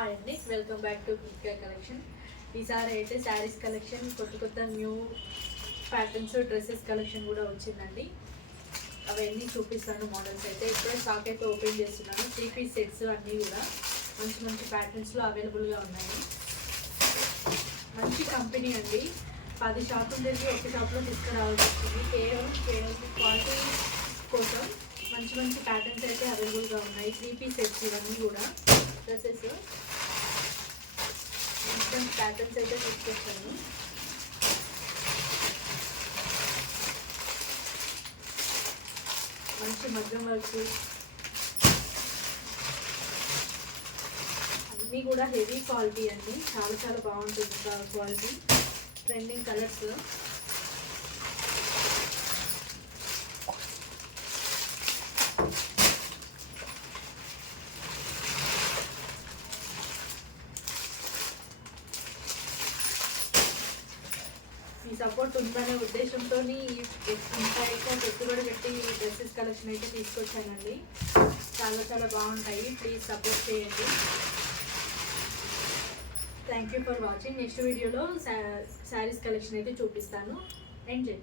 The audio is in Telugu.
హాయ్ అండి, welcome back to quick collection. ఈసారి అయితే శారీస్ కలెక్షన్, కొత్త న్యూ ప్యాటర్న్స్, డ్రెస్సెస్ కలెక్షన్ కూడా వచ్చిందండి. అవన్నీ చూపిస్తాను. మోడల్స్ అయితే ఇప్పుడే స్టాక్ అయితే ఓపెన్ చేస్తున్నాను. 3 పీస్ సెట్స్ అన్నీ కూడా మంచి ప్యాటర్న్స్లో అవైలబుల్గా ఉన్నాయి. మంచి కంపెనీ అండి. 10 షాపులు తెచ్చి ఒక షాప్లో తీసుకురావాల్సి వస్తుంది. కేవలం క్వాలిటీ కోసం మంచి ప్యాటర్న్స్ అయితే అవైలబుల్గా ఉన్నాయి. 3 పీస్ సెట్స్ ఇవన్నీ కూడా డ్రెస్సెస్ మంచి ప్యాటర్న్స్ అయితే తీసుకొస్తాను. మంచి మగ్గం వర్క్ అన్నీ కూడా హెవీ క్వాలిటీ అండి. చాలా బాగుంటుంది క్వాలిటీ. ట్రెండింగ్ కలర్స్ మీ సపోర్ట్ ఉందనే ఉద్దేశంతో ఇంత ఎక్కువ పెట్టుబడి పెట్టి డ్రెస్సెస్ కలెక్షన్ అయితే తీసుకొచ్చానండి. చాలా బాగుంటాయి. ప్లీజ్ సపోర్ట్ చేయండి. Thank you for watching. Next వీడియోలో శారీస్ కలెక్షన్ అయితే చూపిస్తాను. ఎంజాయ్.